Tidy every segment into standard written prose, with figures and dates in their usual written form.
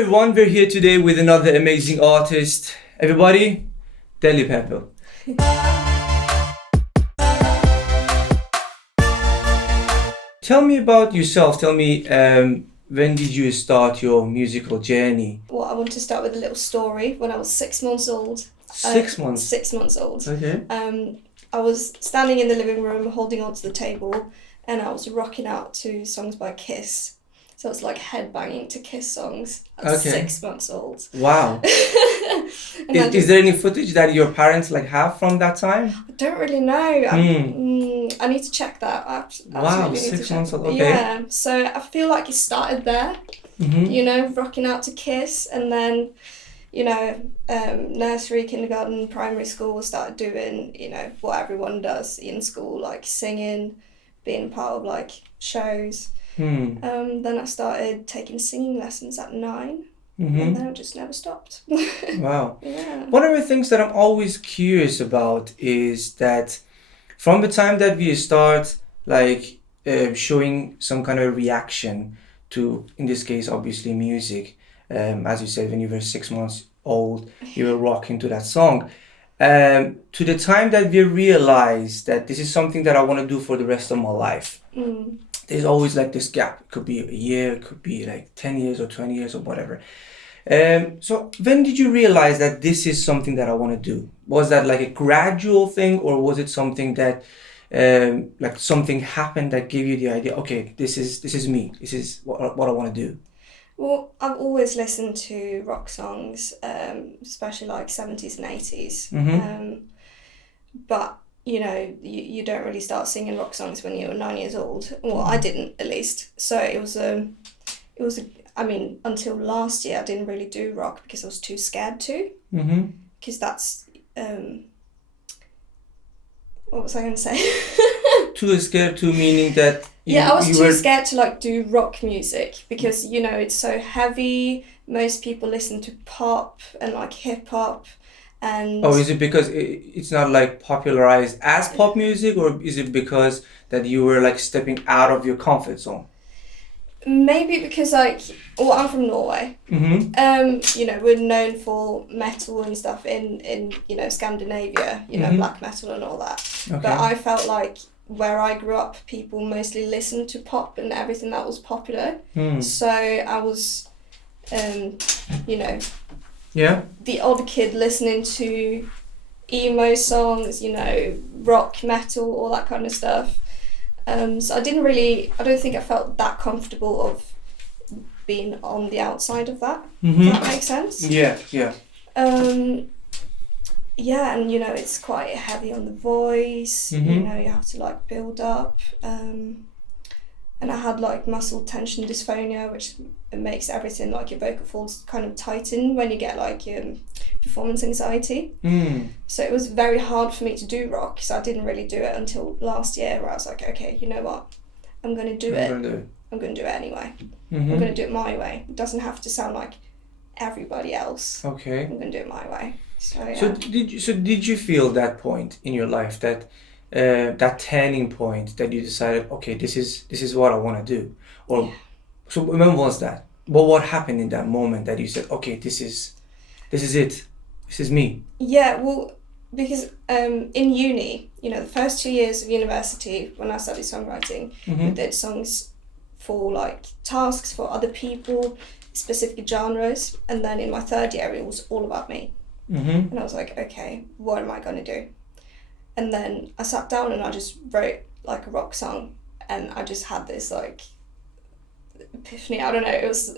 everyone, we're here today with another amazing artist. Everybody, Deli Pepper. Tell me about yourself. Tell me, when did you start your musical journey? Well, I want to start with a little story. When I was 6 months old. 6 months? 6 months old. Okay. I was standing in the living room holding onto the table and I was rocking out to songs by Kiss. So it's like headbanging to Kiss songs at 6 months old. Wow. Is there any footage that your parents have from that time? I don't really know. I need to check that. Wow, 6 months old. Okay. Yeah, so I feel like it started there, rocking out to Kiss, and then, nursery, kindergarten, primary school, started doing, what everyone does in school, like singing, being part of shows. Then I started taking singing lessons at 9, and then I just never stopped. Wow. Yeah. One of the things that I'm always curious about is that from the time that we start showing some kind of reaction to, in this case, obviously music, as you said, when you were 6 months old, you were rocking to that song, to the time that we realize that this is something that I want to do for the rest of my life. There's always this gap. It could be a year, it could be 10 years or 20 years or whatever. So when did you realize that this is something that I want to do? Was that a gradual thing, or was it something that something happened that gave you the idea, okay, this is me, this is what I want to do? Well, I've always listened to rock songs, especially 70s and 80s. But you don't really start singing rock songs when you're 9 years old. Well, I didn't, at least. So it was until last year I didn't really do rock because I was too scared to. Because that's, what was I going to say? Too scared to, meaning that I was too scared to do rock music because, it's so heavy. Most people listen to pop and hip hop. And is it because it's not popularized as pop music, or is it because that you were stepping out of your comfort zone? Maybe because I'm from Norway. We're known for metal and stuff in Scandinavia, black metal and all that. Okay. But I felt where I grew up, people mostly listened to pop and everything that was popular. So I was, yeah, the odd kid listening to emo songs, rock, metal, all that kind of stuff. So I don't think I felt that comfortable of being on the outside of that, if that makes sense. Yeah. Yeah, and it's quite heavy on the voice, you have to build up. And I had muscle tension dysphonia, which makes everything your vocal folds kind of tighten when you get performance anxiety. So it was very hard for me to do rock, so I didn't really do it until last year, where I was like, okay, you know what, I'm going to do it. I'm going to do it anyway. I'm going to do it my way. It doesn't have to sound like everybody else. Okay. I'm going to do it my way. So, yeah. So did you feel that point in your life, that turning point that you decided, okay, this is what I want to do? Or yeah. So when was that? What happened in that moment that you said, okay, this is it, this is me? Yeah, well, because in uni, the first 2 years of university when I studied songwriting, we did songs for tasks for other people, specific genres, and then in my third year it was all about me. And I was like, okay, what am I going to do? And then I sat down and I just wrote a rock song, and I just had this epiphany. I don't know, it was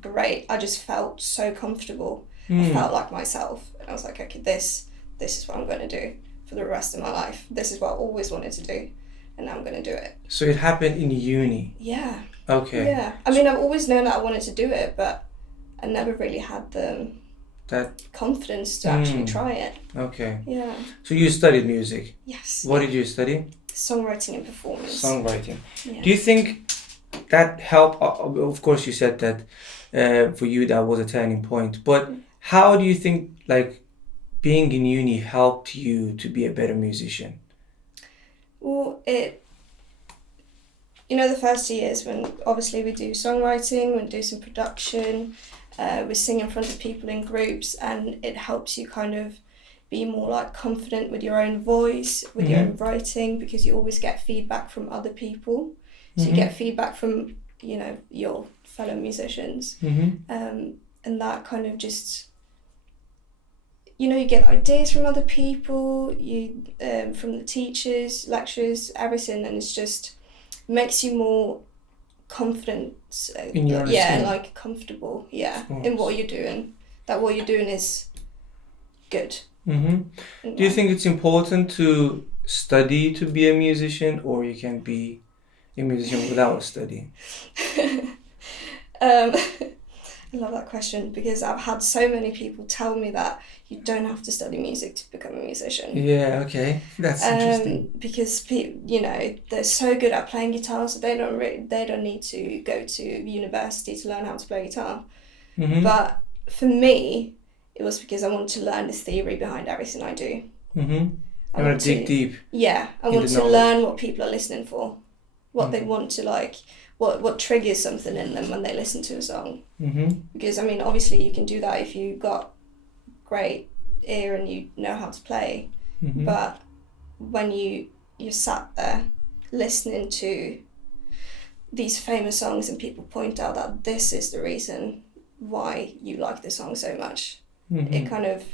great. I just felt so comfortable. I felt like myself, and I was like, okay, this is what I'm going to do for the rest of my life. This is what I always wanted to do, and now I'm going to do it. So it happened in uni? Yeah. Okay. Yeah, I've always known that I wanted to do it, but I never really had that confidence to actually try it. Okay. Yeah. So you studied music? Yes. What did you study? Songwriting and performance. Songwriting. Yeah. Do you think that helped? Of course, you said that for you that was a turning point. But how do you think being in uni helped you to be a better musician? Well, the first 2 years when obviously we do songwriting, we do some production, we sing in front of people in groups, and it helps you kind of be more like confident with your own voice, with your own writing, because you always get feedback from other people. So you get feedback from, you know, your fellow musicians, and that kind of just, you know, you get ideas from other people, you from the teachers, lecturers, everything, and it's just makes you more confident in your and like comfortable in what you're doing, that what you're doing is good. Do you think it's important to study to be a musician, or you can be a musician without studying? I love that question, because I've had so many people tell me that you don't have to study music to become a musician. Yeah, okay, that's interesting. Because you know, they're so good at playing guitar, so they don't need to go to university to learn how to play guitar. But for me, it was because I wanted to learn the theory behind everything I do. I want to dig deep. Yeah, I want to learn what people are listening for, what they want to like. What triggers something in them when they listen to a song. Because, I mean, obviously you can do that if you've got great ear and you know how to play. But when you're sat there listening to these famous songs and people point out that this is the reason why you like the song so much, it kind of,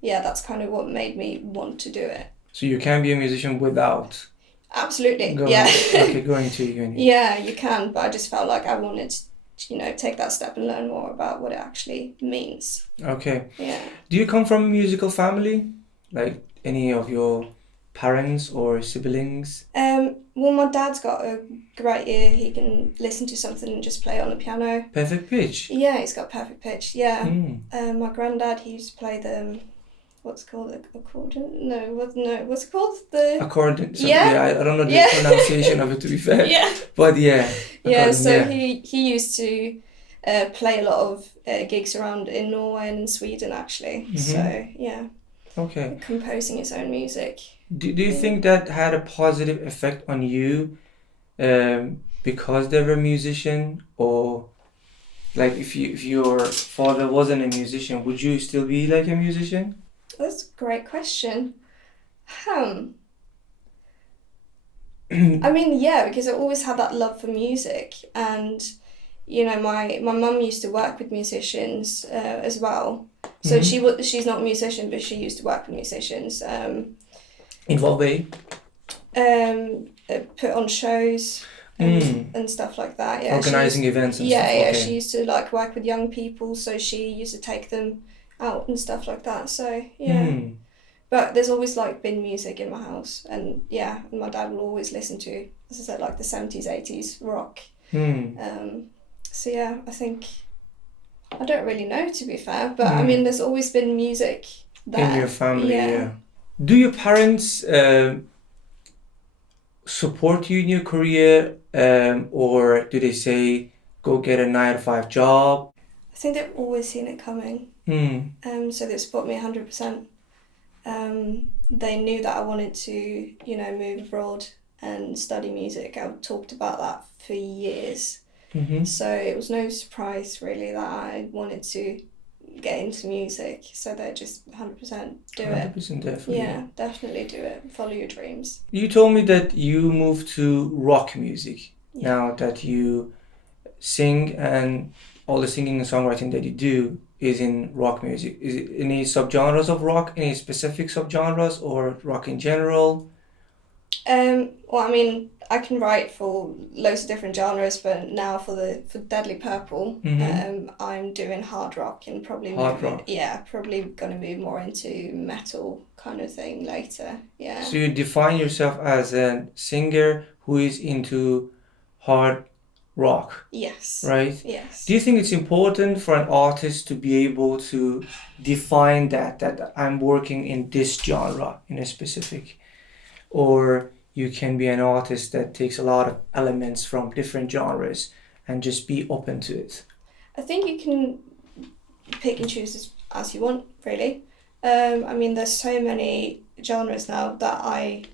that's kind of what made me want to do it. So you can be a musician without... Absolutely, going to uni. Yeah, you can, but I just felt like I wanted to, you know, take that step and learn more about what it actually means. Okay. Yeah. Do you come from a musical family? Like any of your parents or siblings? Well, my dad's got a great ear. He can listen to something and just play on the piano. Perfect pitch? Yeah, he's got perfect pitch, yeah. My granddad, he used to play the... What's it called? Accordion? What's it called? The accordion. I don't know the pronunciation of it, to be fair. But he used to play a lot of gigs around in Norway and in Sweden, actually. So okay, composing his own music. Do you think that had a positive effect on you because they were a musician, or like if your father wasn't a musician, would you still be like a musician? That's a great question. I mean, yeah, because I always had that love for music, and you know, my mum used to work with musicians as well. So she's not a musician, but she used to work with musicians. In what way? Put on shows and stuff like that. Yeah, organizing events and stuff. Yeah, she used to like work with young people, so she used to take them out and stuff like that. So but there's always like been music in my house, and my dad will always listen to, as I said, like the 70s, 80s rock. So I think I don't really know, to be fair, but I mean, there's always been music there. In your family. Yeah. Do your parents support you in your career, or do they say go get a 9-to-5 job? I think they've always seen it coming. So they support me 100%. They knew that I wanted to, you know, move abroad and study music. I've talked about that for years. So it was no surprise really that I wanted to get into music. So they just 100% do it. 100% definitely. Yeah, definitely do it. Follow your dreams. You told me that you moved to rock music. Now that you sing, and all the singing and songwriting that you do is in rock music. Is it any subgenres of rock, any specific subgenres, or rock in general? Well, I mean, I can write for loads of different genres, but now for Deadly Purple, I'm doing hard rock and probably probably going to move more into metal kind of thing later. Yeah. So you define yourself as a singer who is into hard rock. Yes. Right? Yes. Do you think it's important for an artist to be able to define that I'm working in this genre, in a specific, or you can be an artist that takes a lot of elements from different genres and just be open to it? I think you can pick and choose as you want, really. I mean, there's so many genres now that I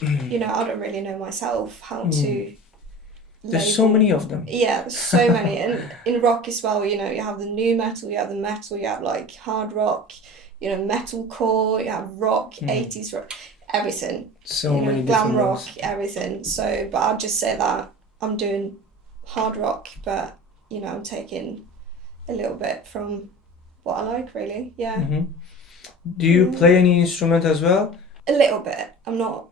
don't really know myself how to There's so many of them. Yeah, there's so many. And in rock as well, you know, you have the new metal, you have the metal, you have like hard rock, you know, metalcore, you have rock, 80s rock, everything. So you know, many glam different rock, ones. everything. So, but I'd just say that I'm doing hard rock, but, you know, I'm taking a little bit from what I like, really. Yeah. Do you play any instrument as well? A little bit. I'm not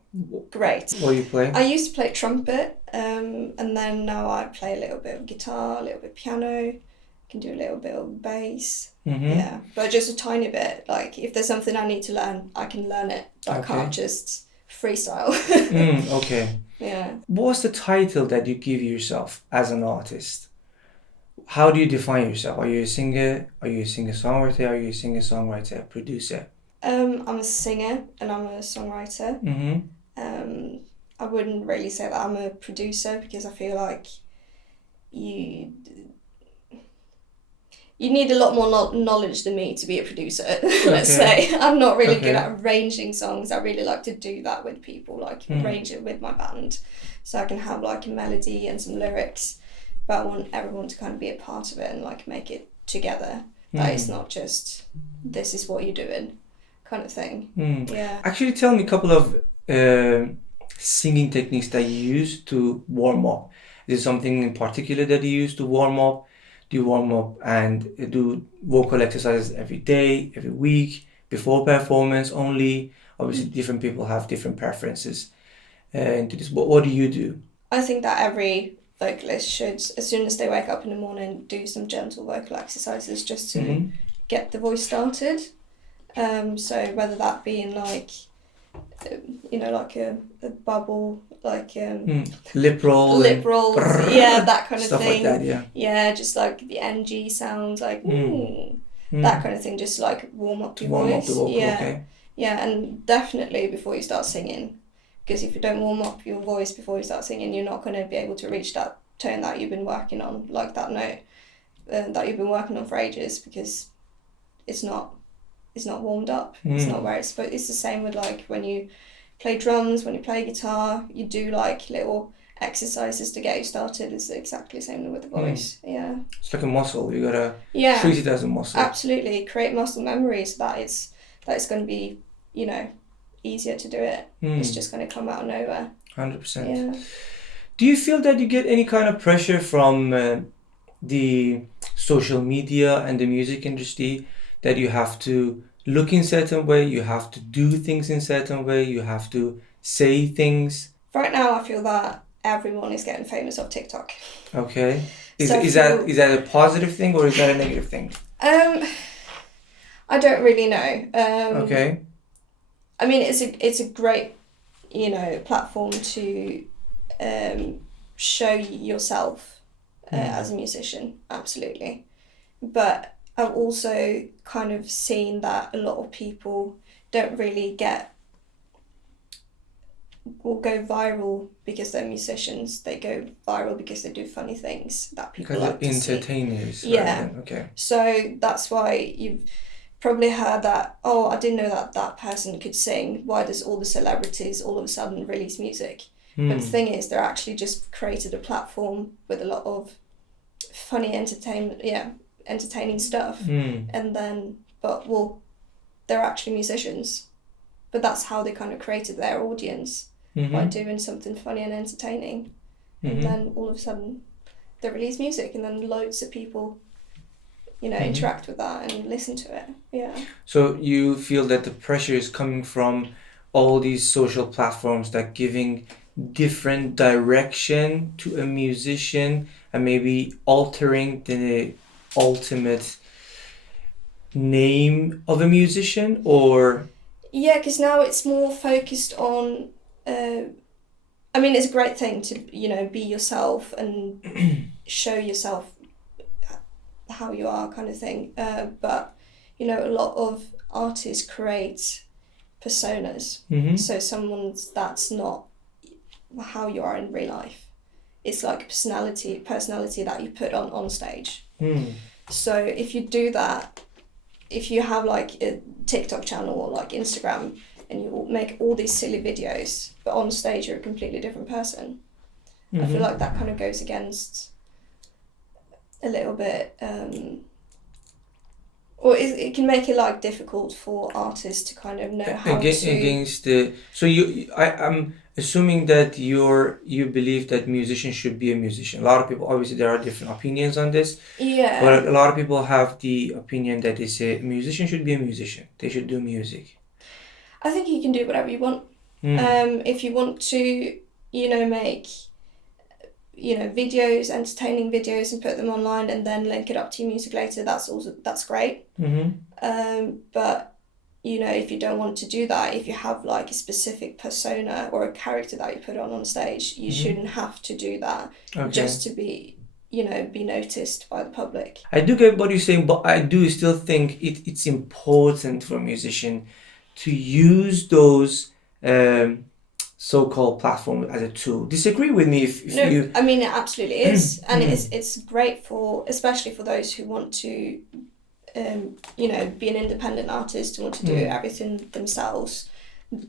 great. What do you play? I used to play trumpet, and then now I play a little bit of guitar, a little bit of piano. Can do a little bit of bass. Yeah, but just a tiny bit. Like if there's something I need to learn, I can learn it. I can't just freestyle. Okay. Yeah. What's the title that you give yourself as an artist? How do you define yourself? Are you a singer? Are you a singer-songwriter? Are you a singer-songwriter, producer? I'm a singer and I'm a songwriter. I wouldn't really say that I'm a producer because I feel like you need a lot more knowledge than me to be a producer. Let's say I'm not really good at arranging songs. I really like to do that with people, like arrange it with my band, so I can have like a melody and some lyrics. But I want everyone to kind of be a part of it and like make it together. That it's not just this is what you're doing, kind of thing. Yeah. Actually, tell me a couple of singing techniques that you use to warm up. Is there something in particular that you use to warm up? Do you warm up and do vocal exercises every day, every week, before performance only? Obviously, different people have different preferences into this. What do you do? I think that every vocalist should, as soon as they wake up in the morning, do some gentle vocal exercises just to get the voice started. So whether that being like, you know, like a bubble, like lip roll, yeah, that kind of stuff thing. Like that, yeah, just like the NG sounds, like that kind of thing, just like warm up your voice. Up the vocal, okay. Yeah, and definitely before you start singing, because if you don't warm up your voice before you start singing, you're not going to be able to reach that tone that you've been working on, like that note that you've been working on for ages, because it's not warmed up. It's not where it's supposed. It's the same with like when you play drums, when you play guitar, you do like little exercises to get you started. It's exactly the same with the voice. Yeah. It's like a muscle. You gotta treat it as a muscle. Absolutely, create muscle memory so that it's going to be, you know, easier to do it. It's just going to come out of nowhere. 100%. Yeah. Do you feel that you get any kind of pressure from the social media and the music industry that you have to look in certain way, you have to do things in certain way, you have to say things? Right now, I feel that everyone is getting famous off TikTok. Okay. Is that a positive thing or is that a negative thing? I don't really know. Okay. I mean, it's a great, you know, platform to show yourself as a musician, absolutely. But I've also kind of seen that a lot of people don't really will go viral because they're musicians. They go viral because they do funny things that people like to see. Entertainers. Yeah. Okay. So that's why you've probably heard that, oh, I didn't know that person could sing. Why does all the celebrities all of a sudden release music? But the thing is, they're actually just created a platform with a lot of funny entertaining stuff. And then, they're actually musicians. But that's how they kind of created their audience, by doing something funny and entertaining. And then all of a sudden, they release music and then loads of people, you know, interact with that and listen to it. Yeah. So you feel that the pressure is coming from all these social platforms that giving different direction to a musician and maybe altering the ultimate name of a musician, or? Yeah, because now it's more focused on, I mean, it's a great thing to, you know, be yourself and show yourself how you are, kind of thing. But, you know, a lot of artists create personas. So someone's that's not how you are in real life. It's like a personality that you put on stage. So if you do that, if you have like a TikTok channel or like Instagram and you make all these silly videos, but on stage you're a completely different person, I feel like that kind of goes against a little bit, or it can make it like difficult for artists to kind of know how to. Against the I'm assuming that you believe that musicians should be a musician. A lot of people, obviously there are different opinions on this, Yeah. but a lot of people have the opinion that they say a musician should be a musician. They should do music. I think you can do whatever you want. If you want to, make, videos, entertaining videos, and put them online, and then link it up to your music later, that's great. But if you don't want to do that, if you have like a specific persona or a character that you put on stage, you shouldn't have to do that just to be noticed by the public. I do get what you're saying, but I do still think it's important for a musician to use those so-called platforms as a tool. Disagree with me if you... I mean, it absolutely is. And it's great especially for those who want to, be an independent artist, who want to do everything themselves.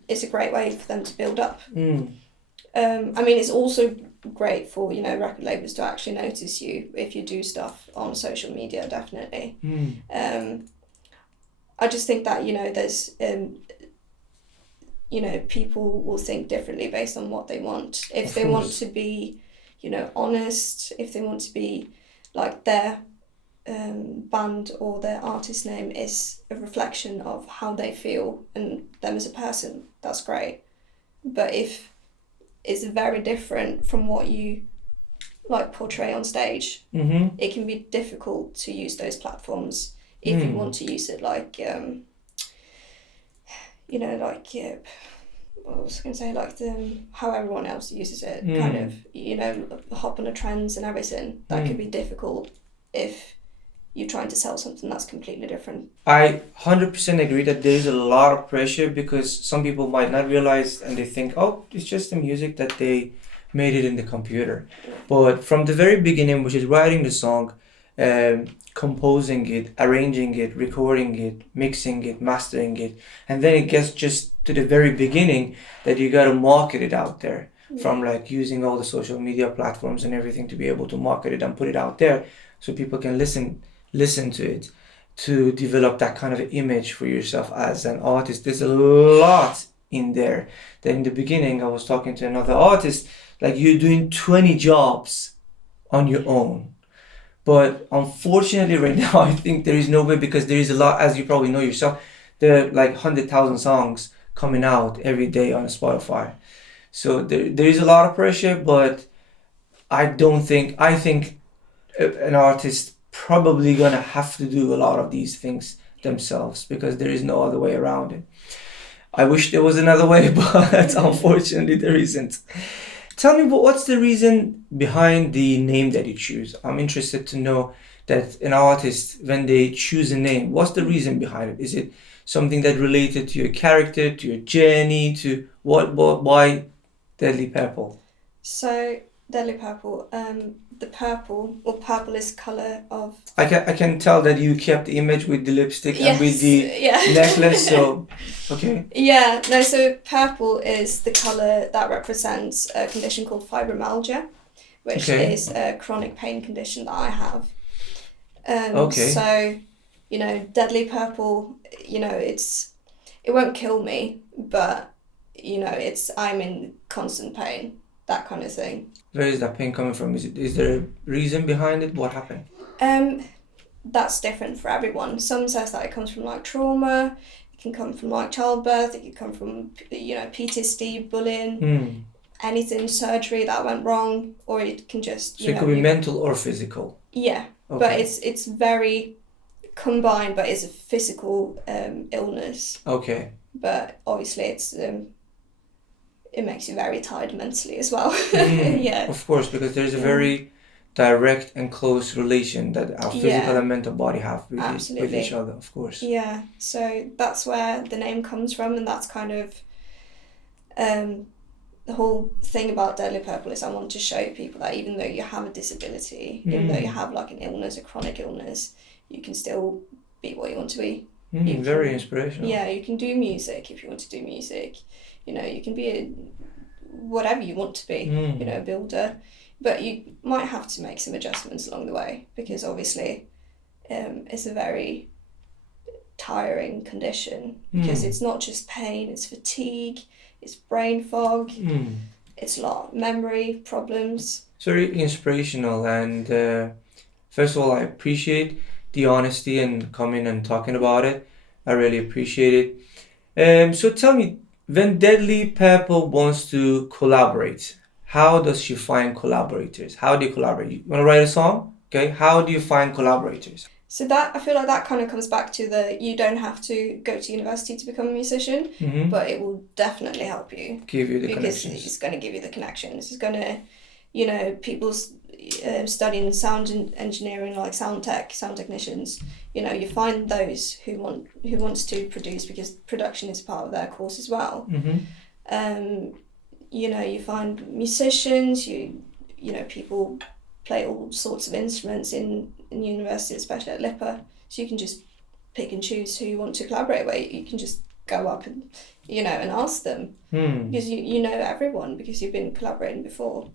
It's a great way for them to build up. I mean, it's also great for, record labels to actually notice you if you do stuff on social media, definitely. I just think that, there's, people will think differently based on what they want. If they want to be, honest, if they want to be like their band or their artist name is a reflection of how they feel and them as a person, that's great. But if it's very different from what you like portray on stage, it can be difficult to use those platforms if you want to use it like what was I going to say, like how everyone else uses it, kind of, hop on the trends and everything. That could be difficult if you're trying to sell something that's completely different. I 100% agree that there is a lot of pressure because some people might not realize and they think, oh, it's just the music that they made it in the computer. But from the very beginning, which is writing the song, composing it, arranging it, recording it, mixing it, mastering it, and then it gets just to the very beginning that you got to market it out there, from like using all the social media platforms and everything to be able to market it and put it out there so people can listen to it, to develop that kind of image for yourself as an artist. There's a lot in there. Then in the beginning I was talking to another artist, like you're doing 20 jobs on your own. But unfortunately right now I think there is no way, because there is a lot, as you probably know yourself, there are like 100,000 songs coming out every day on Spotify. So there is a lot of pressure, but I think an artist probably gonna have to do a lot of these things themselves because there is no other way around it. I wish there was another way, but unfortunately there isn't. Tell me, what's the reason behind the name that you choose? I'm interested to know that an artist, when they choose a name, what's the reason behind it? Is it something that related to your character, to your journey, to why Deadly Purple? So Deadly Purple, the purple is colour of... I can tell that you kept the image with the lipstick and with the necklace, so okay. Yeah, no, so purple is the colour that represents a condition called fibromyalgia, which is a chronic pain condition that I have. So, Deadly Purple, it won't kill me, but, I'm in constant pain, that kind of thing. Where is that pain coming from? Is there a reason behind it? What happened? That's different for everyone. Some says that it comes from like trauma, it can come from like childbirth, it can come from, PTSD, bullying, anything, surgery that went wrong, or it can just, So it could be mental or physical? Yeah, but it's very combined, but it's a physical illness. Okay. But obviously it's... it makes you very tired mentally as well. Yeah. Of course, because there's a very direct and close relation that our physical and mental body have with each other, of course. Yeah, so that's where the name comes from, and that's kind of the whole thing about Deadly Purple is I want to show people that even though you have a disability, even though you have like an illness, a chronic illness, you can still be what you want to be. Very inspirational. Yeah, you can do music if you want to do music. You can be whatever you want to be, you know, a builder. But you might have to make some adjustments along the way, because obviously it's a very tiring condition, because it's not just pain, it's fatigue, it's brain fog, it's a lot of memory problems. It's very inspirational, and first of all, I appreciate the honesty and coming and talking about it. I really appreciate it. So tell me, when Deadly Pepper wants to collaborate, how does she find collaborators? How do you collaborate? You want to write a song? Okay, how do you find collaborators? So that, I feel like that kind of comes back to you don't have to go to university to become a musician, but it will definitely help you. Give you the because connections. it's going to give you the connections. It's going to, you know, people studying sound engineering, like sound technicians, you know, you find those who wants to produce, because production is part of their course as well. You know, you find musicians, you know, people play all sorts of instruments in university, especially at LIPA, so you can just pick and choose who you want to collaborate with. You can just go up and, you know, and ask them, because you know everyone, because you've been collaborating before.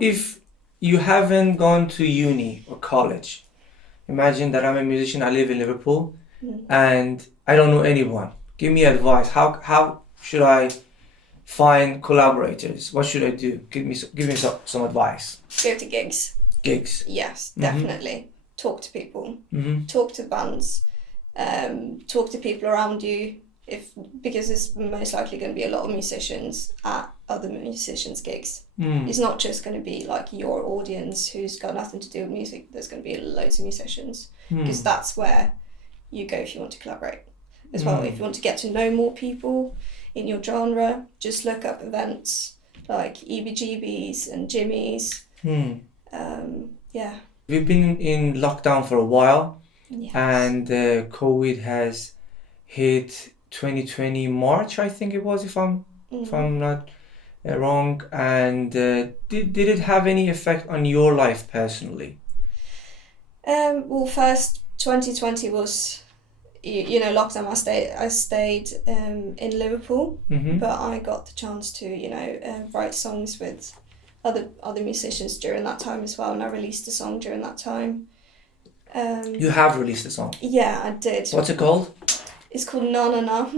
If you haven't gone to uni or college, imagine that I'm a musician, I live in Liverpool, and I don't know anyone. Give me advice. How should I find collaborators? What should I do? Give me some advice. Go to gigs. Gigs. Yes, definitely. Talk to people. Talk to bands. Talk to people around you, because there's most likely going to be a lot of musicians at other musicians' gigs. It's not just going to be like your audience who's got nothing to do with music. There's going to be loads of musicians, because that's where you go if you want to collaborate as well. If you want to get to know more people in your genre, just look up events like EBGBs and Jimmy's. Yeah. We've been in lockdown for a while, Yes. and COVID has hit 2020 March, I think it was, if I'm not wrong. And did it have any effect on your life personally? Well, first 2020 was, you know, lockdown. I stayed in Liverpool, but I got the chance to, you know, write songs with other musicians during that time as well, and I released a song during that time. You have released a song. Yeah, I did. What's it called? It's called No No No.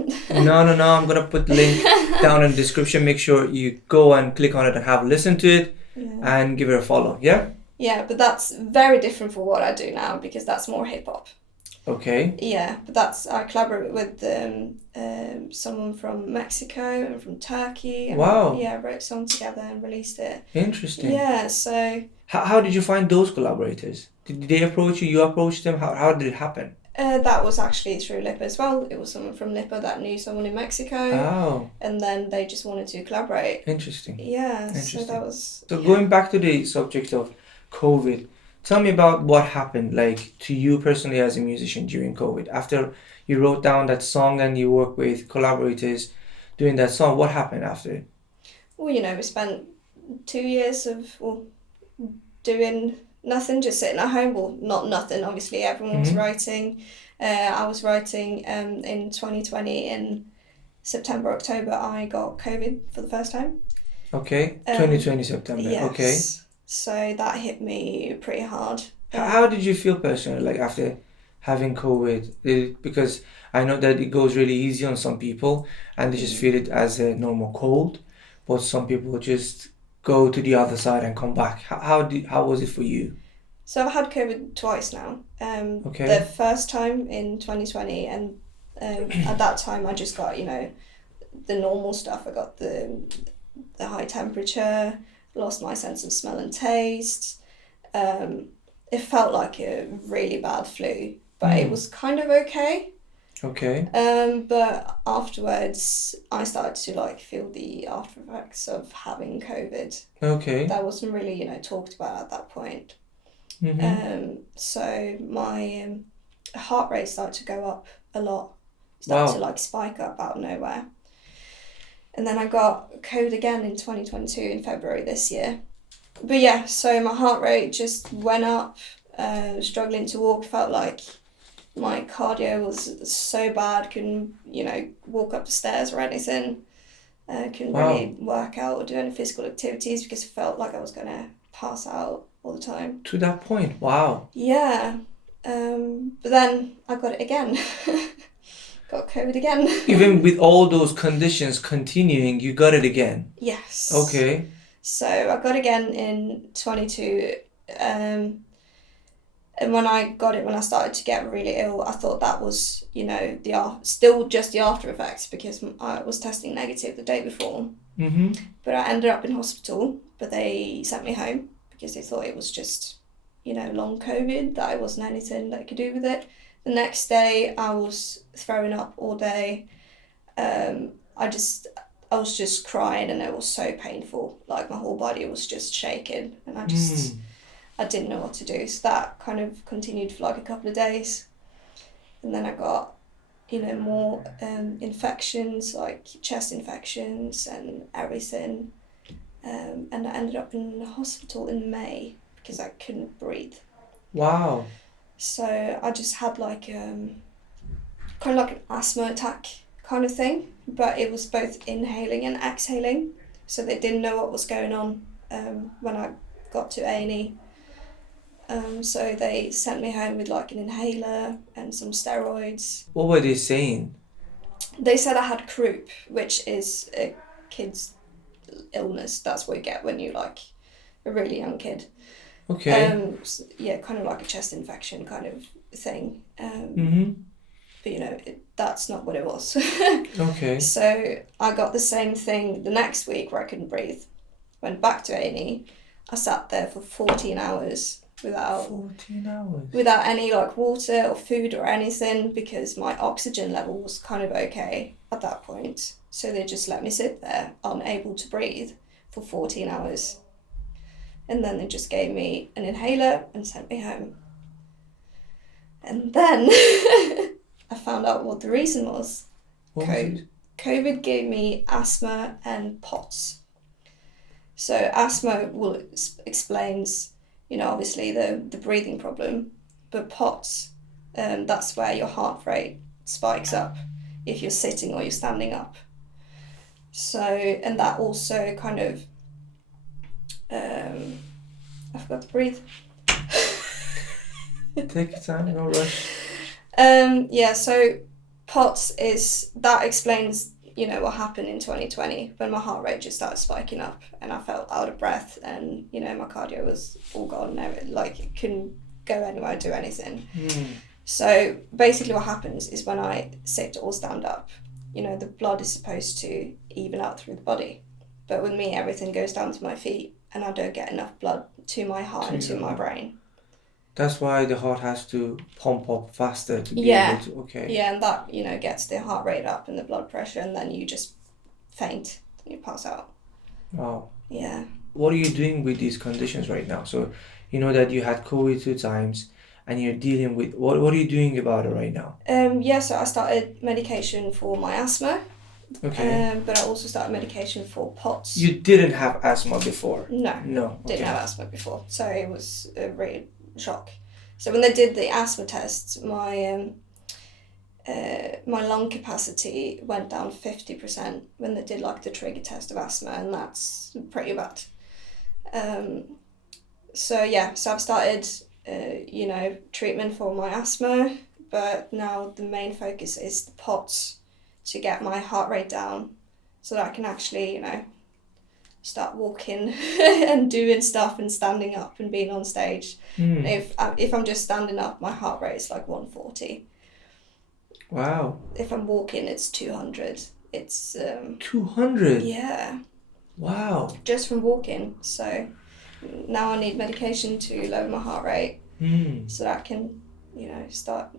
No. I'm gonna put the link down in the description. Make sure you go and click on it and have a listen to it, and give it a follow. Yeah. Yeah, but that's very different from what I do now, because that's more hip hop. Okay. Yeah, but I collaborate with someone from Mexico and from Turkey. And wow. Yeah, wrote a song together and released it. Interesting. Yeah, so. How did you find those collaborators? Did they approach you? You approached them? How did it happen? That was actually through LIPA as well. It was someone from LIPA that knew someone in Mexico. Oh. And then they just wanted to collaborate. Interesting. Yeah, Interesting. so that was. So going back to the subject of COVID, tell me about what happened, like, to you personally as a musician during COVID. After you wrote down that song and you worked with collaborators doing that song, what happened after? Well, you know, we spent 2 years of doing nothing, just sitting at home. Well, not nothing, obviously. Everyone was writing. I was writing in 2020 in September, October. I got COVID for the first time. Okay, 2020 September. Yes. Okay. So that hit me pretty hard. How did you feel personally, like, after having COVID? Because I know that it goes really easy on some people and they just feel it as a normal cold, but some people just go to the other side and come back. How was it for you? So I've had COVID twice now. Okay. The first time in 2020, and at that time I just got, you know, the normal stuff. I got the high temperature, lost my sense of smell and taste. It felt like a really bad flu, but it was kind of okay. Okay. But afterwards, I started to like feel the after effects of having COVID. Okay. That wasn't really, you know, talked about at that point. So my heart rate started to go up a lot. Started to like spike up out of nowhere. And then I got COVID again in 2022 in February this year. But yeah, so my heart rate just went up, struggling to walk, felt like my cardio was so bad, couldn't, you know, walk up the stairs or anything. Couldn't Wow. really work out or do any physical activities because I felt like I was going to pass out all the time. To that point, wow. Yeah. But then I got it again. Got COVID again. Even with all those conditions continuing, you got it again. Yes. Okay. So I got it again in 22. And when I got it, when I started to get really ill, I thought that was, you know, still just the after effects because I was testing negative the day before. Mm-hmm. But I ended up in hospital, but they sent me home because they thought it was just, you know, long COVID, that it wasn't anything they could do with it. The next day, I was throwing up all day. I was just crying and it was so painful. Like my whole body was just shaking and I didn't know what to do. So that kind of continued for like a couple of days. And then I got, you know, more infections, like chest infections and everything. And I ended up in the hospital in May because I couldn't breathe. Wow. So I just had like kind of like an asthma attack kind of thing, but it was both inhaling and exhaling. So they didn't know what was going on when I got to A&E. So they sent me home with like an inhaler and some steroids. What were they saying? They said I had croup, which is a kid's illness. That's what you get when you're like a really young kid. Okay. Yeah, kind of like a chest infection kind of thing. Mm-hmm. But you know, that's not what it was. Okay. So I got the same thing the next week where I couldn't breathe. Went back to A&E. I sat there for 14 hours without 14 hours. without any like water or food or anything because my oxygen level was kind of okay at that point. So they just let me sit there unable to breathe for 14 hours. And then they just gave me an inhaler and sent me home. And then I found out what the reason was. What was it? COVID gave me asthma and POTS. So asthma explains, you know, obviously the breathing problem, but POTS, that's where your heart rate spikes up if you're sitting or you're standing up. So, and that also kind of, I forgot to breathe. Take your time, no rush. Yeah, so POTS that explains, you know, what happened in 2020 when my heart rate just started spiking up and I felt out of breath and, you know, my cardio was all gone and like it couldn't go anywhere, do anything. So basically what happens is when I sit or stand up, you know, the blood is supposed to even out through the body. But with me, everything goes down to my feet and I don't get enough blood to my heart and to my brain. That's why the heart has to pump up faster to be able to, okay. Yeah, and that, you know, gets the heart rate up and the blood pressure and then you just faint and you pass out. Wow. Yeah. What are you doing with these conditions right now? So you know that you had COVID 2 times and you're dealing with, what are you doing about it right now? Yeah, so I started medication for my asthma. Okay. But I also started medication for POTS. You didn't have asthma before? No. No. Didn't have asthma before. So it was a real shock. So when they did the asthma tests, my lung capacity went down 50% when they did like the trigger test of asthma, and that's pretty bad. So I've started, you know, treatment for my asthma, but now the main focus is the POTS to get my heart rate down so that I can actually, you know, start walking and doing stuff and standing up and being on stage. If I'm just standing up, my heart rate is like 140. Wow. If I'm walking, it's 200. It's 200? Yeah. Wow. Just from walking. So now I need medication to lower my heart rate so that I can, you know, start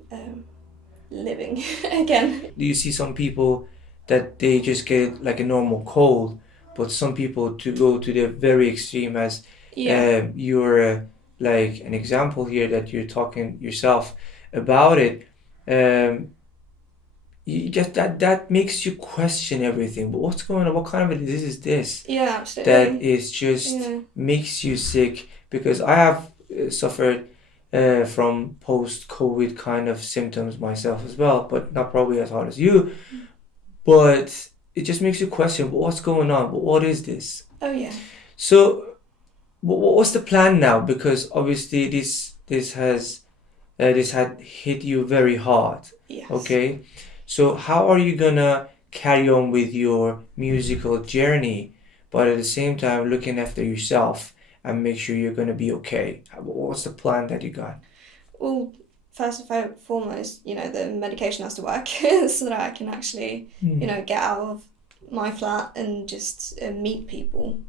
living again. Do you see some people that they just get like a normal cold, but some people to go to the very extreme as you're like an example here that you're talking yourself about it. You just that makes you question everything. But what's going on? What kind of a disease is this? Yeah, absolutely. That is just makes you sick. Because I have suffered from post-COVID kind of symptoms myself as well, but not probably as hard as you. But it just makes you question what's going on. What is this? Oh yeah. So what's the plan now? Because obviously this had hit you very hard. Yes. Okay, so how are you gonna carry on with your musical journey, but at the same time looking after yourself and make sure you're gonna be okay? What's the plan that you got? Well, first and foremost, the medication has to work so that I can actually, get out of my flat and just meet people.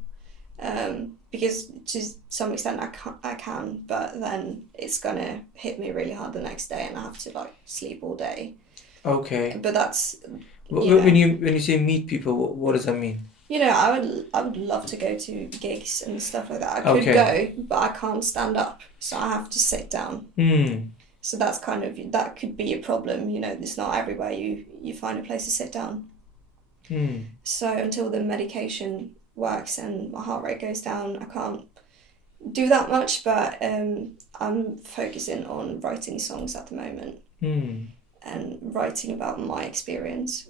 Because to some extent I can, but then it's gonna hit me really hard the next day, and I have to like sleep all day. Okay. But that's when you say meet people, what does that mean? I would love to go to gigs and stuff like that. I could go, but I can't stand up, so I have to sit down. So that's that could be a problem. It's not everywhere you find a place to sit down. So until the medication works and my heart rate goes down, I can't do that much, but I'm focusing on writing songs at the moment and writing about my experience.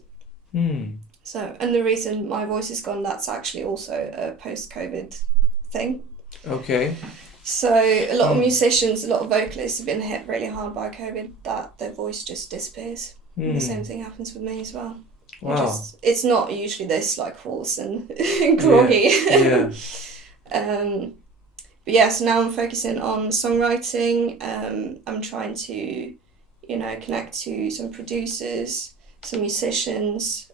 So, and the reason my voice is gone, that's actually also a post-COVID thing. Okay. So a lot of musicians, a lot of vocalists have been hit really hard by COVID, that their voice just disappears. And the same thing happens with me as well. Wow. It's not usually this like hoarse and groggy. Yeah. But yeah, so now I'm focusing on songwriting. I'm trying to, connect to some producers, some musicians,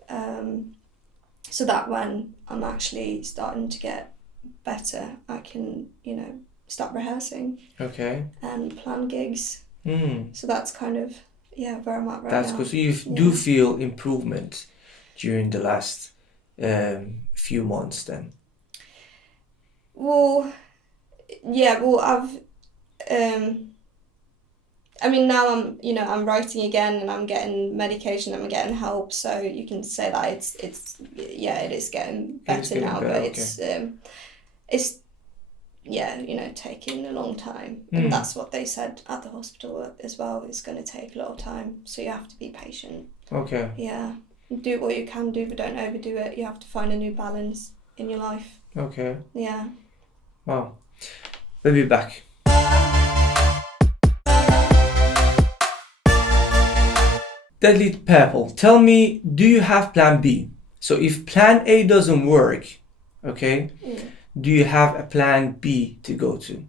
so that when I'm actually starting to get better, I can, start rehearsing. Okay. And plan gigs. So that's kind of, where I'm at right now. That's good. So you do feel improvement during the last few months then? Well, yeah, I've, now I'm writing again and I'm getting medication and I'm getting help, so you can say that it is getting better now, but it's taking a long time. And that's what they said at the hospital as well. It's going to take a lot of time, so you have to be patient. Okay. Yeah. Do what you can do, but don't overdo it. You have to find a new balance in your life. Okay. Yeah. Wow. We'll be back. Deadly Purple, tell me, do you have plan B? So if plan A doesn't work, okay, do you have a plan B to go to?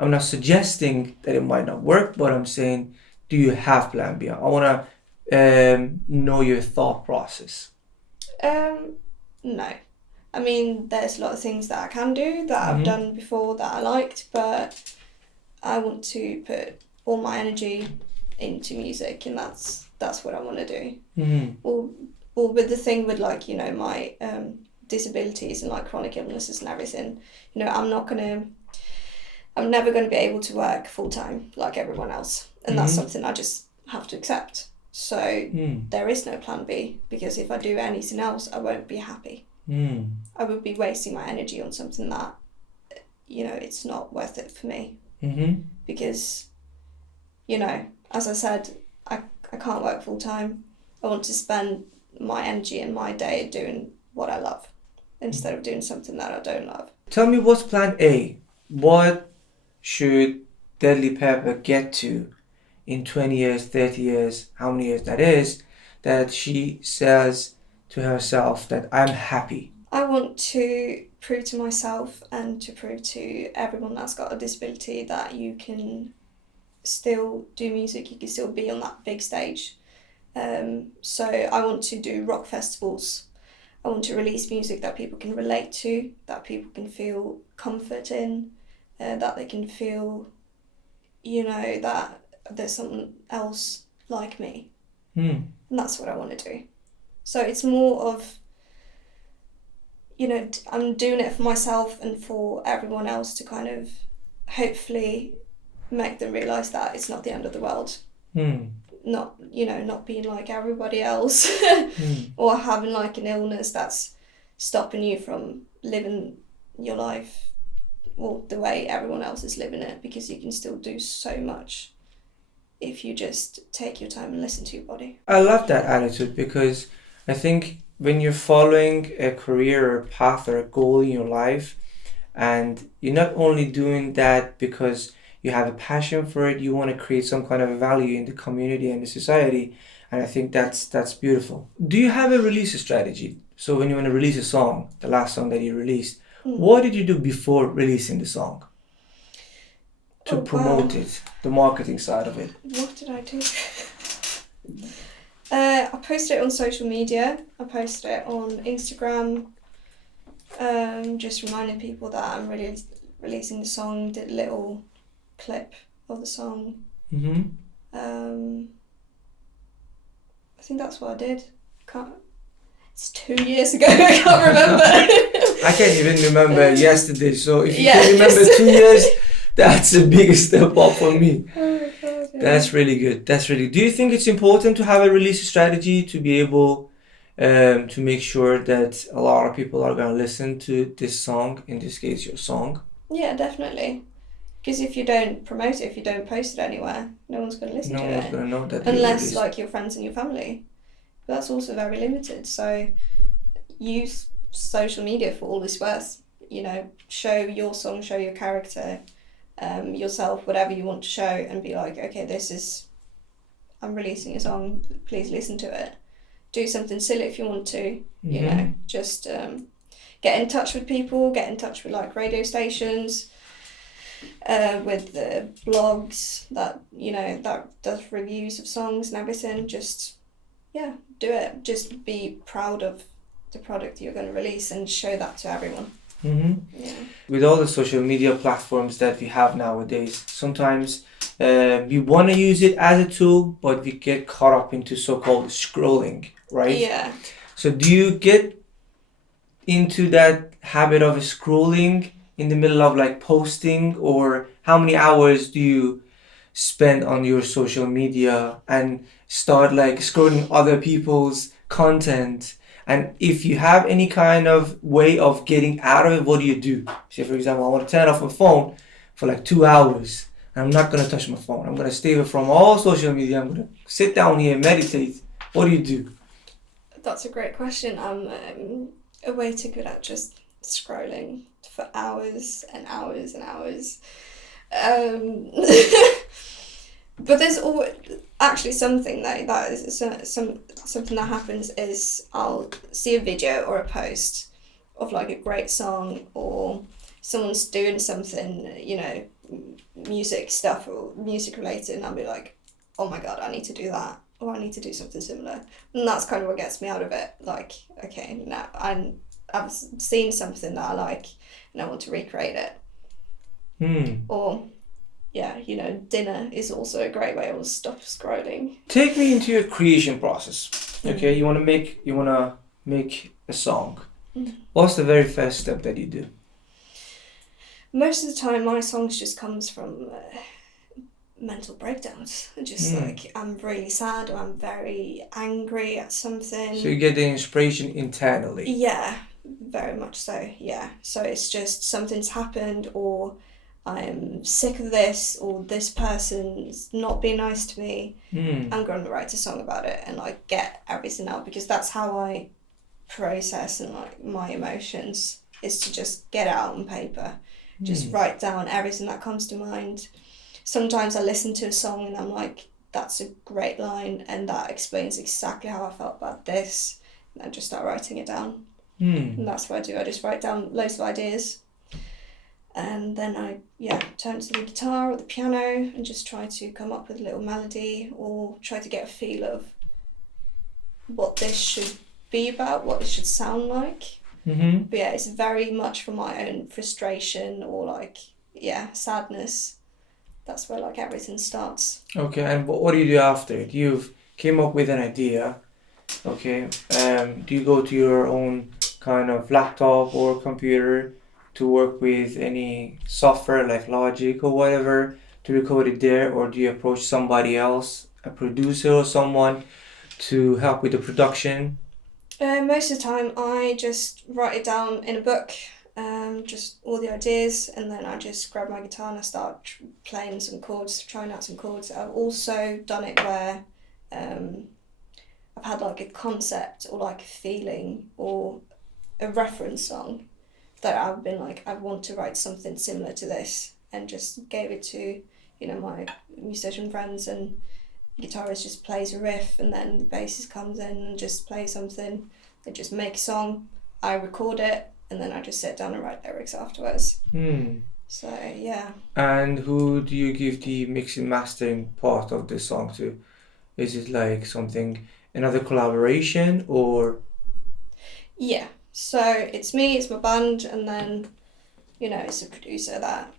I'm not suggesting that it might not work, but I'm saying, do you have plan B? I want to know your thought process. No. There's a lot of things that I can do that I've done before that I liked, but I want to put all my energy into music, and that's what I want to do. Well, with the thing with my disabilities and chronic illnesses and everything, I'm never going to be able to work full time like everyone else, and that's something I just have to accept. So there is no plan B, because if I do anything else, I won't be happy. I would be wasting my energy on something that, it's not worth it for me. Because, as I said, I can't work full time. I want to spend my energy and my day doing what I love instead of doing something that I don't love. Tell me, what's plan A? What should Deadly Pepper get to in 20 years, 30 years, how many years that is, that she says to herself that I'm happy? I want to prove to myself and to prove to everyone that's got a disability that you can still do music, you can still be on that big stage. So I want to do rock festivals. I want to release music that people can relate to, that people can feel comfort in, that they can feel, that there's someone else like me. And that's what I want to do. So it's more of, I'm doing it for myself and for everyone else to kind of hopefully make them realise that it's not the end of the world. Not being like everybody else or having an illness that's stopping you from living your life the way everyone else is living it, because you can still do so much if you just take your time and listen to your body. I love that attitude, because I think when you're following a career or a path or a goal in your life, and you're not only doing that because you have a passion for it, you want to create some kind of value in the community and the society, and I think that's beautiful. Do you have a release strategy? So when you want to release a song, the last song that you released, what did you do before releasing the song to promote it, the marketing side of it? What did I do? I posted it on social media. I posted it on Instagram. Just reminding people that I'm really releasing the song. Did a little clip of the song. I think that's what I did. It's 2 years ago. I can't remember. I can't even remember yesterday. So if you can remember 2 years, that's a big step up for me. Oh God, yeah. That's really good. That's really. Do you think it's important to have a release strategy to be able to make sure that a lot of people are going to listen to this song, in this case, your song? Yeah, definitely. Because if you don't promote it, if you don't post it anywhere, no one's going to listen to it. No one's going to know that. Unless, like, your friends and your family. But that's also very limited. So use social media for all it's worth. You know, show your song, show your character, yourself, whatever you want to show, and be like, okay, I'm releasing a song, please listen to it. Do something silly if you want to, you know, just get in touch with people, get in touch with like radio stations, with the blogs that, you know, that does reviews of songs and everything. Just, yeah, do it. Just be proud of the product you're going to release and show that to everyone. Yeah. With all the social media platforms that we have nowadays, sometimes we want to use it as a tool, but we get caught up into so-called scrolling, right? Yeah. So do you get into that habit of scrolling in the middle of like posting, or how many hours do you spend on your social media and start like scrolling other people's content? And if you have any kind of way of getting out of it, what do you do? Say, for example, I want to turn off my phone for like 2 hours. And I'm not going to touch my phone. I'm going to stay away from all social media. I'm going to sit down here and meditate. What do you do? That's a great question. I'm way too good at just scrolling for hours and hours and hours. But there's always actually something that is something that happens is I'll see a video or a post of like a great song, or someone's doing something, you know, music stuff or music related, and I'll be like, oh my God, I need to do that, or I need to do something similar. And that's kind of what gets me out of it. Like, okay, now I've seen something that I like and I want to recreate it. Or yeah, you know, dinner is also a great way to stop scrolling. Take me into your creation process. Okay, you wanna make a song. What's the very first step that you do? Most of the time, my songs just comes from mental breakdowns. Just like I'm really sad, or I'm very angry at something. So you get the inspiration internally. Yeah, very much so. Yeah, so it's just something's happened, or I'm sick of this, or this person's not being nice to me. I'm going to write a song about it and like get everything out, because that's how I process and like my emotions, is to just get it out on paper. Just write down everything that comes to mind. Sometimes I listen to a song and I'm like, that's a great line and that explains exactly how I felt about this. And I just start writing it down. And that's what I do. I just write down loads of ideas. And then I turn to the guitar or the piano and just try to come up with a little melody, or try to get a feel of what this should be about, what it should sound like. But yeah, it's very much from my own frustration or like, sadness. That's where like everything starts. Okay, and what do you do after it? You've came up with an idea. Okay, do you go to your own kind of laptop or computer to work with any software like Logic or whatever to record it there, or do you approach somebody else, a producer or someone, to help with the production? Most of the time I just write it down in a book, just all the ideas, and then I just grab my guitar and I start playing some chords, trying out some chords. I've also done it where I've had like a concept or like a feeling or a reference song that I've been like, I want to write something similar to this, and just gave it to, my musician friends, and the guitarist just plays a riff, and then the bassist comes in and just plays something. They just make a song, I record it, and then I just sit down and write lyrics afterwards. So yeah. And who do you give the mixing mastering part of the song to? Is it like another collaboration, or? Yeah. So it's me, it's my band, and then, it's a producer that,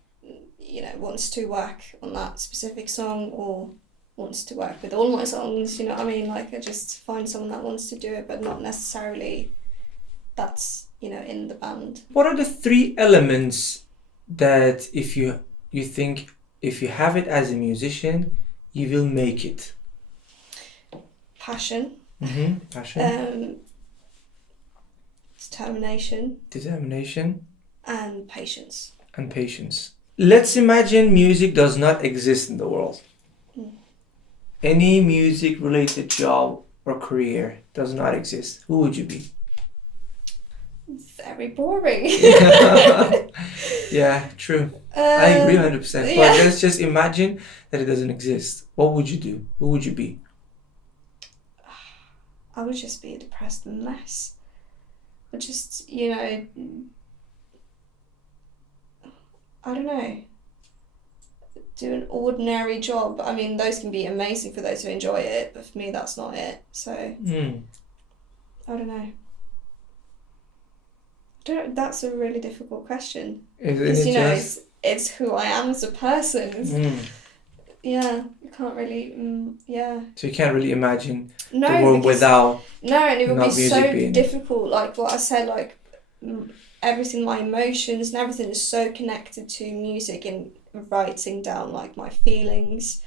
wants to work on that specific song or wants to work with all my songs, you know what I mean? Like, I just find someone that wants to do it, but not necessarily that's, in the band. What are the 3 elements that if you think if you have it as a musician, you will make it? Passion. Passion. Determination. And patience. Let's imagine music does not exist in the world. Any music related job or career does not exist. Who would you be? Very boring. Yeah, true. I agree 100%. But let's just imagine that it doesn't exist. What would you do? Who would you be? I would just be a depressed mess. But just, I don't know, do an ordinary job. I mean, those can be amazing for those who enjoy it, but for me, that's not it. So, I don't know. That's a really difficult question. Because, it's who I am as a person. Yeah, you can't really, So you can't really imagine the world without. No, and it would be so difficult. Like what I said, like everything, my emotions and everything is so connected to music and writing down like my feelings,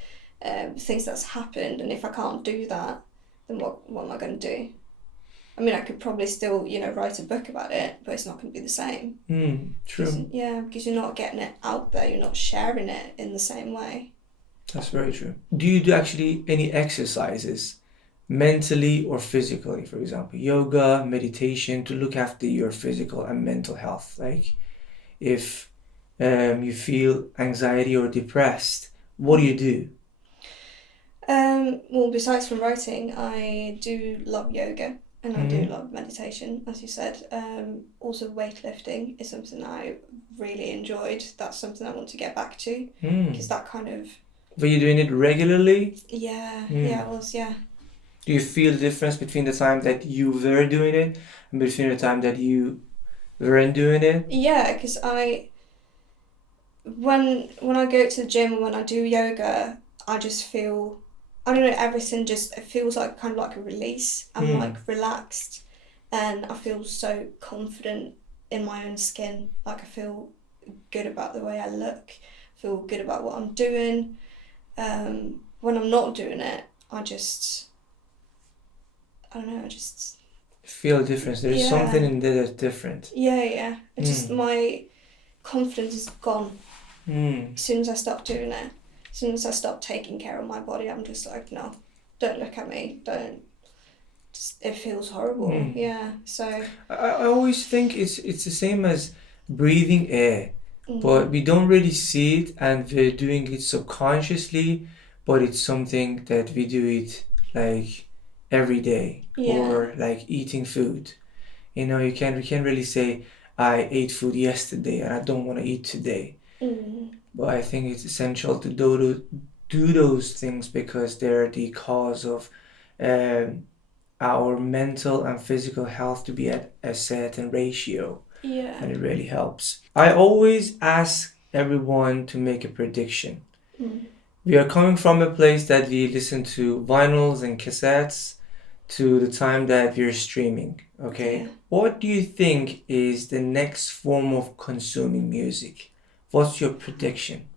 things that's happened. And if I can't do that, then what am I going to do? I mean, I could probably still, write a book about it, but it's not going to be the same. True. Because you're not getting it out there. You're not sharing it in the same way. That's very true. Do you do actually any exercises, mentally or physically? For example, yoga, meditation, to look after your physical and mental health? Like, if you feel anxiety or depressed, what do you do? Well, besides from writing, I do love yoga. And I do love meditation, as you said. Also, weightlifting is something that I really enjoyed. That's something I want to get back to. Because that kind of... Were you doing it regularly? Yeah, I was, yeah. Do you feel the difference between the time that you were doing it and between the time that you weren't doing it? Yeah, because when I go to the gym and when I do yoga, I just feel... I don't know, everything just, it feels like kind of like a release. I'm like relaxed and I feel so confident in my own skin. Like I feel good about the way I look, feel good about what I'm doing. When I'm not doing it, I just feel a difference. There's something in there that's different. Yeah. It just, my confidence is gone as soon as I stop doing it. As soon as I stop taking care of my body, I'm just like, no, don't look at me. Don't. Just, it feels horrible. Yeah. So. I always think it's the same as breathing air, but we don't really see it, and we're doing it subconsciously. But it's something that we do it like every day, or like eating food. You can't really say I ate food yesterday and I don't want to eat today. But I think it's essential to do those things because they're the cause of our mental and physical health to be at a certain ratio. Yeah. And it really helps. I always ask everyone to make a prediction. We are coming from a place that we listen to vinyls and cassettes to the time that we're streaming. Okay? Yeah. What do you think is the next form of consuming music? What's your prediction?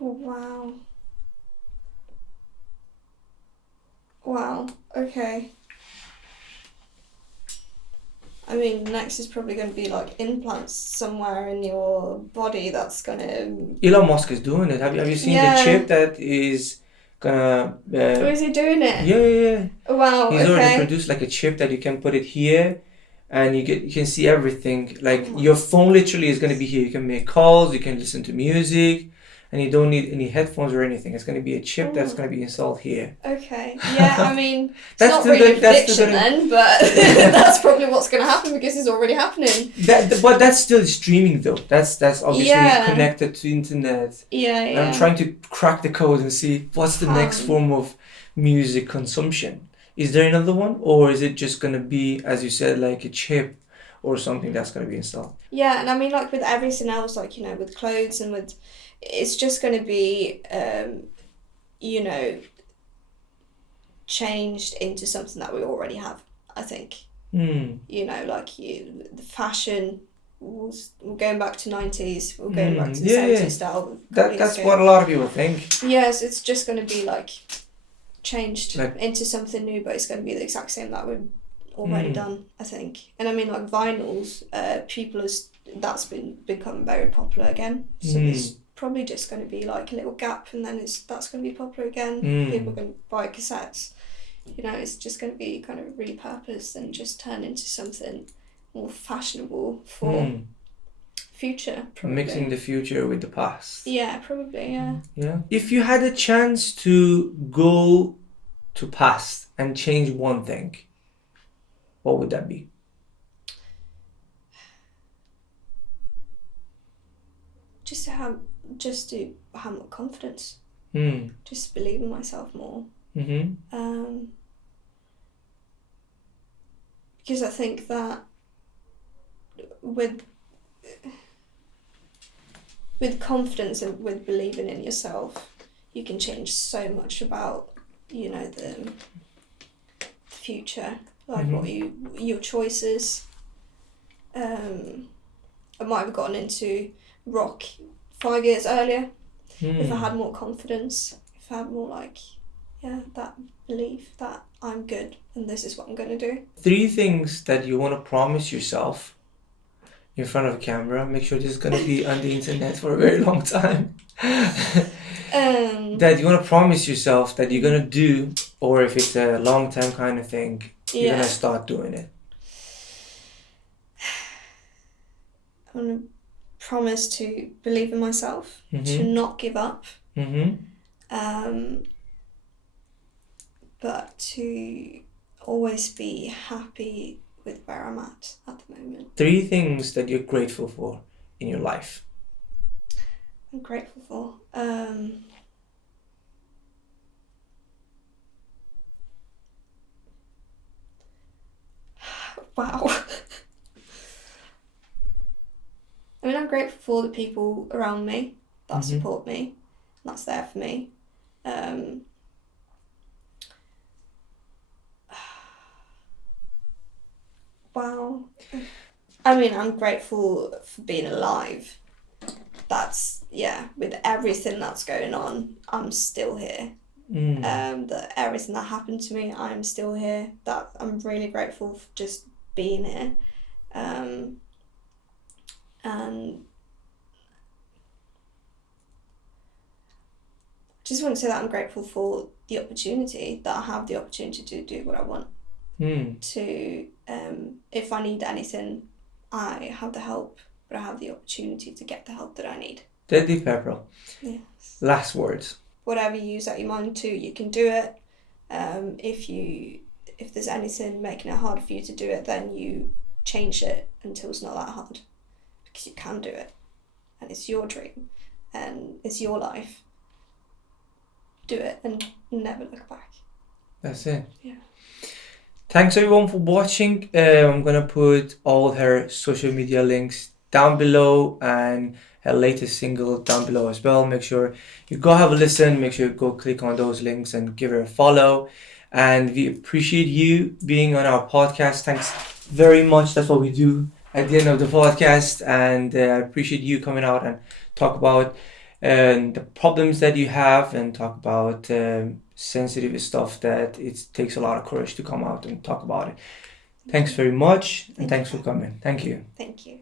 Oh, wow. Okay. I mean, next is probably going to be like implants somewhere in your body that's going to... Elon Musk is doing it. Have you seen the chip that is gonna. Oh, is he doing it? Yeah. Oh, wow. He's already produced like a chip that you can put it here, and you can see everything. Like your phone literally is gonna be here. You can make calls. You can listen to music. And you don't need any headphones or anything. It's going to be a chip that's going to be installed here. Okay. Yeah, I mean, it's not really a prediction then, but that's probably what's going to happen because it's already happening. But that's still streaming though. That's obviously connected to internet. Yeah. I'm trying to crack the code and see what's the next form of music consumption. Is there another one? Or is it just going to be, as you said, like a chip or something that's going to be installed? Yeah, and I mean, like with everything else, like, you know, with clothes and with... It's just going to be, you know, changed into something that we already have, I think. You know, like the fashion, we're going back to 90s, we're going back to the 70s style. That's what a lot of people think. Yes, it's just going to be like changed into something new, but it's going to be the exact same that we've already done, I think. And I mean, like vinyls, that's been become very popular again. So there's probably just going to be like a little gap, and then that's going to be popular again. People are going to buy cassettes. You know, it's just going to be kind of repurposed and just turn into something more fashionable for future. Probably. Mixing the future with the past. Yeah, probably. Yeah. If you had a chance to go to past and change one thing, what would that be? Just to have more confidence. Just believe in myself more. Because I think that with confidence and with believing in yourself, you can change so much about, you know, the future, like your choices. I might have gotten into rock 5 years earlier if I had more confidence, if I had more that belief that I'm good and this is what I'm going to do. 3 things that you want to promise yourself in front of a camera. Make sure this is going to be on the internet for a very long time. That you want to promise yourself that you're going to do, or if it's a long time kind of thing, you're going to start doing it. I'm going to promise to believe in myself, to not give up, but to always be happy with where I'm at the moment. 3 things that you're grateful for in your life. I'm grateful for. Wow. I mean, I'm grateful for the people around me that support me, that's there for me. Wow. I mean, I'm grateful for being alive. That's, with everything that's going on, I'm still here. That everything that happened to me, I'm still here. That I'm really grateful for just being here. And just want to say that I'm grateful for the opportunity, that I have the opportunity to do what I want. To if I need anything, I have the help, but I have the opportunity to get the help that I need. Deadly Pepperell. Yes. Last words. Whatever you set your mind to, you can do it. If there's anything making it hard for you to do it, then you change it until it's not that hard, because you can do it, and it's your dream, and it's your life. Do it and never look back. That's it. Yeah. Thanks everyone for watching. I'm gonna put all her social media links down below and her latest single down below as well. Make sure you go have a listen. Make sure you go click on those links and give her a follow. And we appreciate you being on our podcast. Thanks very much. That's what we do at the end of the podcast. And I appreciate you coming out and talk about the problems that you have and talk about sensitive stuff that it takes a lot of courage to come out and talk about it. Thanks very much, and thanks for coming. Thank you. Thank you.